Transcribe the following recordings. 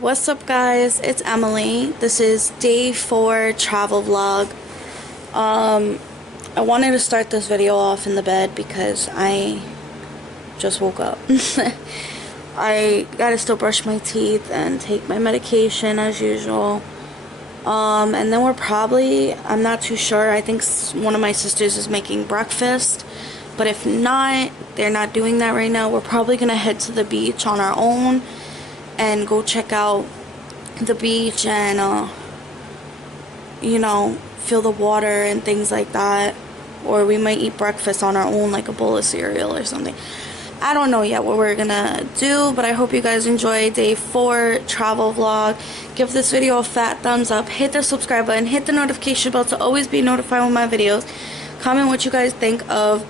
What's up, guys? It's Emily. This is day 4 travel vlog. I wanted to start this video off in the bed because I just woke up. I gotta still brush my teeth and take my medication as usual. And then we're probably, I'm not too sure, I think one of my sisters is making breakfast. But if not, they're not doing that right now, we're probably gonna head to the beach on our own and go check out the beach and feel the water and things like that. Or we might eat breakfast on our own, like a bowl of cereal or something. I don't know yet what we're gonna do, but I hope you guys enjoy day 4 travel vlog. Give this video a fat thumbs up, hit the subscribe button, hit the notification bell to always be notified when my videos. Comment what you guys think of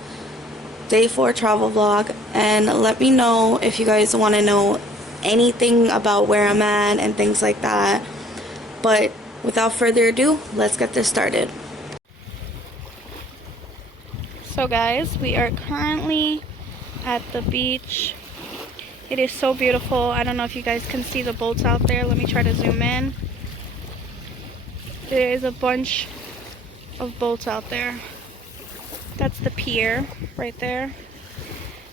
day 4 travel vlog, and let me know if you guys want to know anything about where I'm at and things like that. But without further ado, let's get this started. So guys, we are currently at the beach. It is so beautiful. I don't know if you guys can see the boats out there. Let me try to zoom in. There is a bunch of boats out there. That's the pier right there.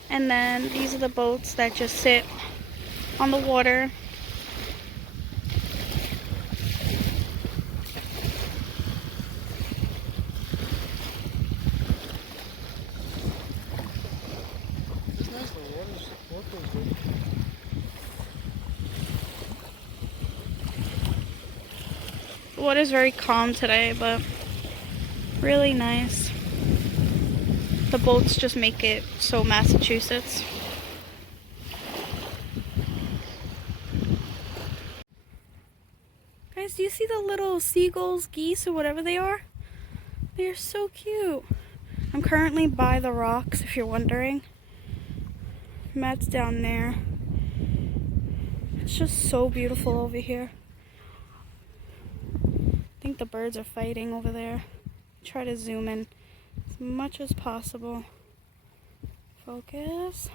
And then these are the boats that just sit on the water. The water's very calm today, but really nice. The boats just make it so Massachusetts. Guys, do you see the little seagulls, geese, or whatever they are? They are so cute. I'm currently by the rocks, if you're wondering. Matt's down there. It's just so beautiful over here. I think the birds are fighting over there. Try to zoom in as much as possible. Focus.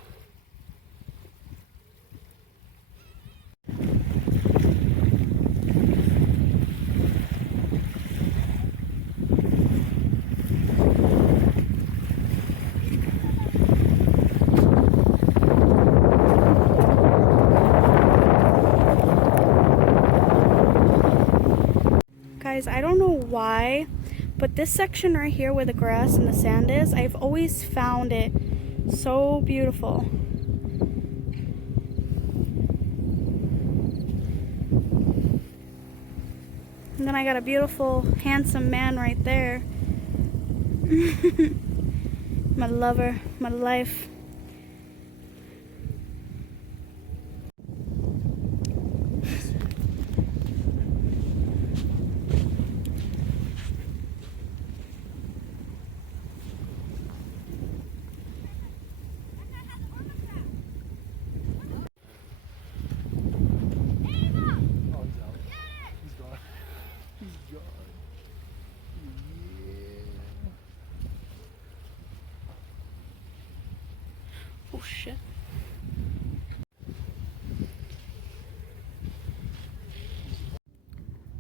Guys, I don't know why, but this section right here where the grass and the sand is, I've always found it so beautiful. And then I got a beautiful, handsome man right there. My lover, my life. Oh shit.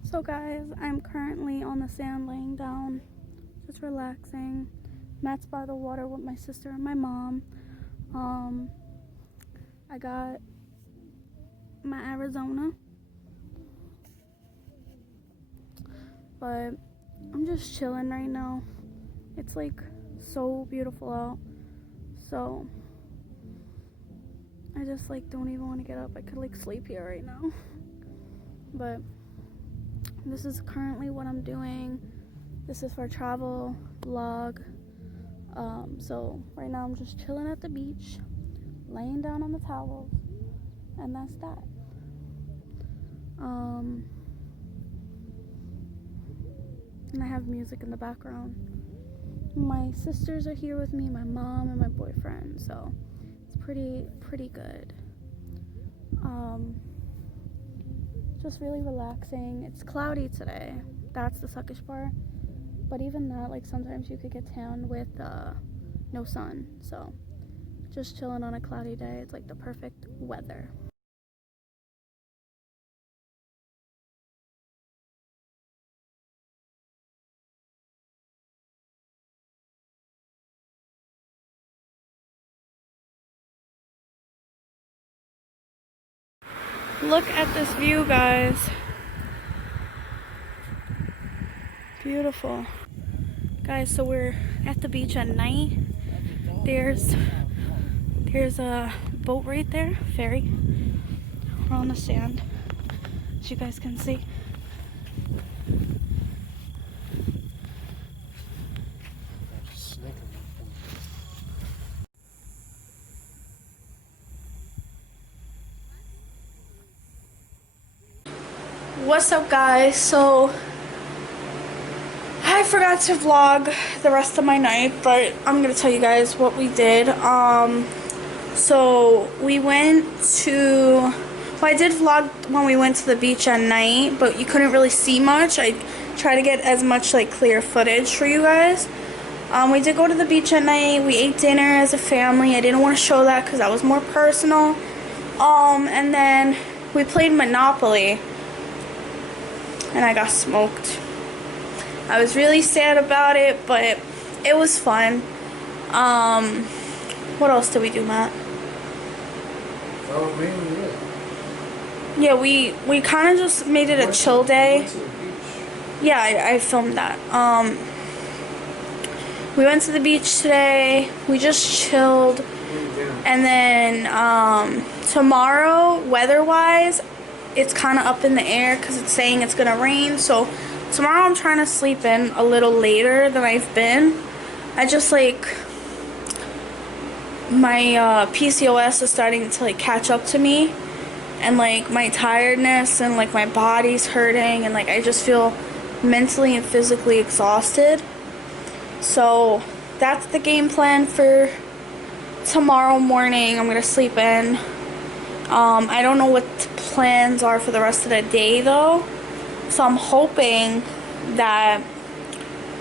So guys, I'm currently on the sand laying down, just relaxing. Matt's by the water with my sister and my mom. I got my Arizona, but I'm just chilling right now. It's like so beautiful out, so I just like don't even want to get up. I could like sleep here right now. But this is currently what I'm doing. This is for travel vlog. So right now I'm just chilling at the beach, laying down on the towels, and that's that. And I have music in the background. My sisters are here with me, my mom and my boyfriend, so it's pretty good. Just really relaxing. It's cloudy today. That's the suckish part. But even that, like sometimes you could get tan with no sun. So just chilling on a cloudy day. It's like the perfect weather. Look at this view, guys. Beautiful. Guys, so we're at the beach at night. There's a boat right there, ferry. We're on the sand, as you guys can see. What's up, guys? So I forgot to vlog the rest of my night, but I'm gonna tell you guys what we did. So we went to, well, I did vlog when we went to the beach at night, but you couldn't really see much. I tried to get as much like clear footage for you guys. We did go to the beach at night. We ate dinner as a family. I didn't want to show that because that was more personal. And then we played Monopoly, and I got smoked. I was really sad about it, but it was fun. What else did we do, Matt? That was mainly it. Yeah, we kind of just made it a chill day. Yeah, I filmed that. We went to the beach today. We just chilled. And then tomorrow, weather-wise, it's kind of up in the air because it's saying it's going to rain. So tomorrow I'm trying to sleep in a little later than I've been. I just like, my PCOS is starting to like catch up to me. And like my tiredness and like my body's hurting. And like I just feel mentally and physically exhausted. So that's the game plan for tomorrow morning. I'm going to sleep in. I don't know what plans are for the rest of the day though, so I'm hoping that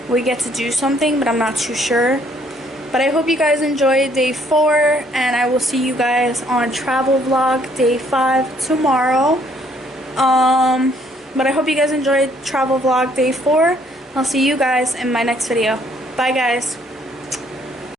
we get to do something, but I'm not too sure. But I hope you guys enjoyed day 4, and I will see you guys on travel vlog day 5 tomorrow. But I hope you guys enjoyed travel vlog day 4. I'll see you guys in my next video. Bye, guys.